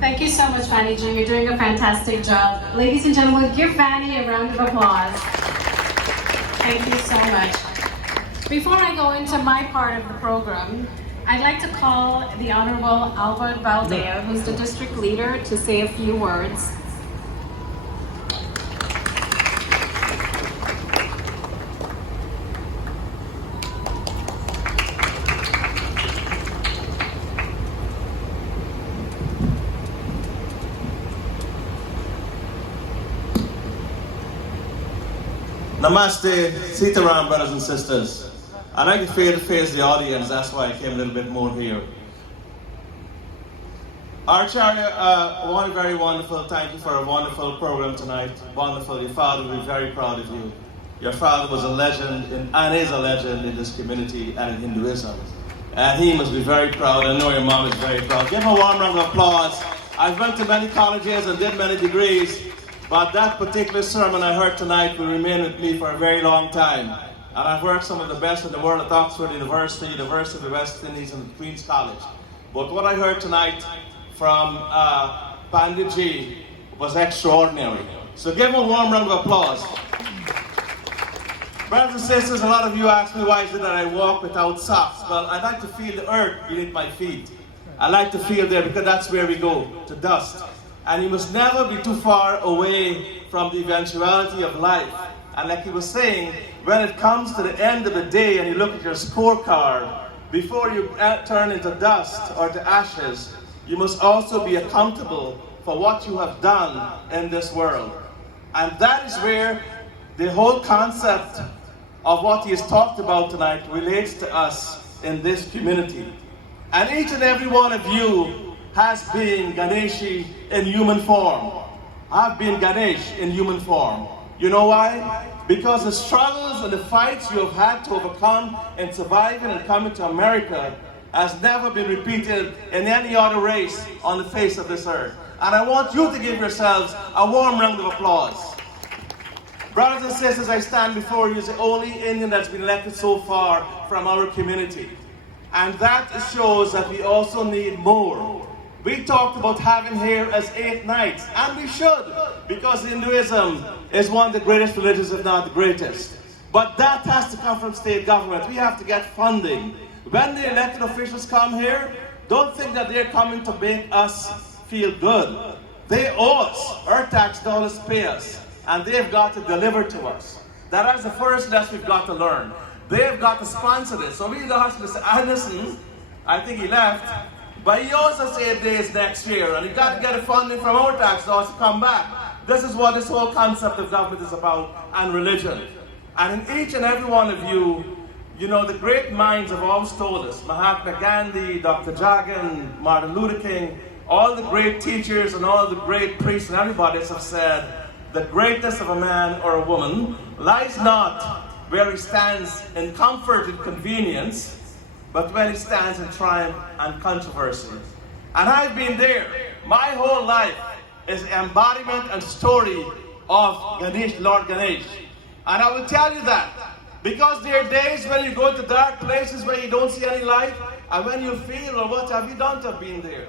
Thank you so much, Fanny Jung. You're doing a fantastic job. Ladies and gentlemen, give Fanny a round of applause. Thank you so much. Before I go into my part of the program, I'd like to call the Honorable Albert Baldeo, who's the district leader, to say a few words. Namaste, Sitaram, brothers and sisters. I'd like to face the audience, that's why I came a little bit more here. Acharya, one very wonderful, thank you for a wonderful program tonight. Wonderful, your father will be very proud of you. Your father was a legend and is a legend in this community and in Hinduism. And he must be very proud. I know your mom is very proud. Give him a warm round of applause. I've went to many colleges and did many degrees, but that particular sermon I heard tonight will remain with me for a very long time. And I've heard some of the best in the world at Oxford University, University of the West Indies, and Queen's College. But what I heard tonight from Panditji was extraordinary. So give him a warm round of applause. Brothers and sisters, a lot of you ask me why is it that I walk without socks. Well, I like to feel the earth beneath my feet. I like to feel there because that's where we go, to dust. And you must never be too far away from the eventuality of life. And like he was saying, when it comes to the end of the day and you look at your scorecard, before you turn into dust or to ashes, you must also be accountable for what you have done in this world. And that is where the whole concept of what he has talked about tonight relates to us in this community. And each and every one of you has been Ganeshi in human form. I've been Ganesh in human form. You know why? Because the struggles and the fights you have had to overcome in surviving and coming to America has never been repeated in any other race on the face of this earth. And I want you to give yourselves a warm round of applause. Brothers and sisters, I stand before you as the only Indian that's been elected so far from our community. And that shows that we also need more. We talked about having here as 8 nights, and we should, because Hinduism is one of the greatest religions, if not the greatest. But that has to come from state government. We have to get funding. When the elected officials come here, don't think that they're coming to make us feel good. They owe us. Our tax dollars pay us, and they've got to deliver to us. That is the first lesson we've got to learn. They've got to sponsor this. So we have to say, listen, I think he left. But he owes us 8 days next year, and you got to get the funding from our tax dollars to come back. This is what this whole concept of government is about, and religion. And in each and every one of you, you know, the great minds have always told us, Mahatma Gandhi, Dr. Jagan, Martin Luther King, all the great teachers and all the great priests and everybody have said, the greatness of a man or a woman lies not where he stands in comfort and convenience, but when he stands in triumph and controversy. And I've been there. My whole life is embodiment and story of Ganesh, Lord Ganesh. And I will tell you that, because there are days when you go to dark places where you don't see any light, and when you feel, well, what have you done to have been there?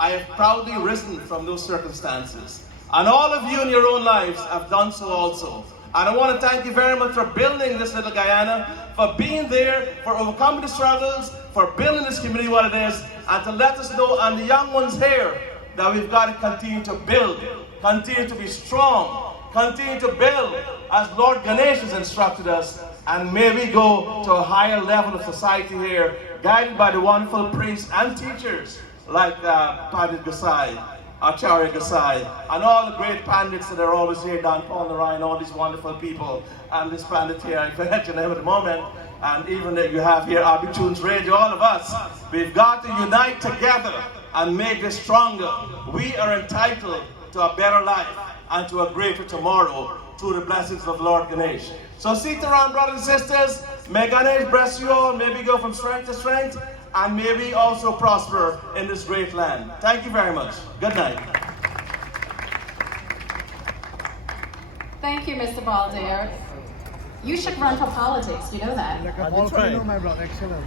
I have proudly risen from those circumstances. And all of you in your own lives have done so also. And I want to thank you very much for building this little Guyana, for being there, for overcoming the struggles, for building this community what it is, and to let us know, and the young ones here, that we've got to continue to build, continue to be strong, continue to build as Lord Ganesh has instructed us, and may we go to a higher level of society here, guided by the wonderful priests and teachers like Pandit Gosai, Acharya Gosai, and all the great pandits that are always here, Don Paul Narayan, all these wonderful people, and this pandit here, I forget your name at the moment, and even that you have here, Abitunes Radio, all of us, we've got to unite together and make this stronger. We are entitled to a better life and to a greater tomorrow through the blessings of Lord Ganesh. So Sitaram, brothers and sisters, may Ganesh bless you all, may we go from strength to strength, and may we also prosper in this great land. Thank you very much. Good night. Thank you, Mr. Baldeo. You should run for politics, you know that. Like a ball, my brother, excellent.